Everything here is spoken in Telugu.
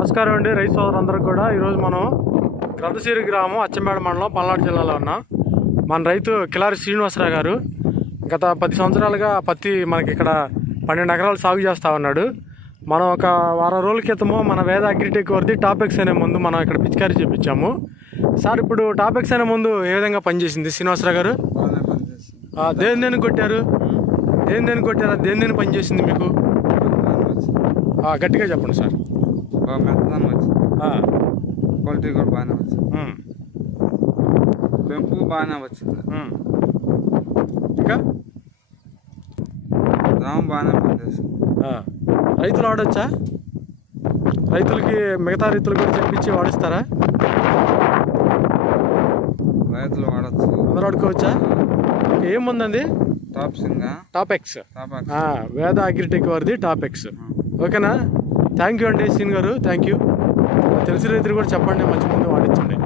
నమస్కారం అండి, రైతు సోదరులందరికీ కూడా. ఈరోజు మనం గ్రంథసిరి గ్రామం, అచ్చంపేట మండలం, పల్నాడు జిల్లాలో ఉన్నాం. మన రైతు కిలారి శ్రీనివాసరావు గారు గత 10 సంవత్సరాలుగా పత్తి మనకి ఇక్కడ 12 ఎకరాలు సాగు చేస్తూ ఉన్నాడు. మనం ఒక వారం రోజుల క్రితము మన వేద అగ్రిటెక్ వారిది టాపెక్స్ అనే ముందు మనం ఇక్కడ పిచికారీ చేయించాము. సార్, ఇప్పుడు టాపెక్స్ అనే ముందు ఏ విధంగా పనిచేసింది శ్రీనివాసరావు గారు? దేని కొట్టారు? దేని కొట్టారా? దేని పనిచేసింది మీకు? గట్టిగా చెప్పండి సార్. మెత్తదనం వచ్చింది, క్వాలిటీ కూడా బాగానే వచ్చింది, పెంపు బాగానే వచ్చింది, ఇంకా గ్రామం బాగానే పనిచేస్తుంది. రైతులు వాడచ్చా? రైతులకి మిగతా రైతులు కూడా చెప్పించి వాడిస్తారా? రైతులు వాడచ్చు, అందరూ వాడుకోవచ్చా? ఏముందండి? టాపెక్స్, వేద అగ్రిటెక్ వారిది టాపెక్స్. ఓకేనా? థ్యాంక్ యూ అండి శ్రీన్ గారు, థ్యాంక్ యూ. తెలిసిన రైతులు కూడా చెప్పండి, మంచి ముందు వాడించండి.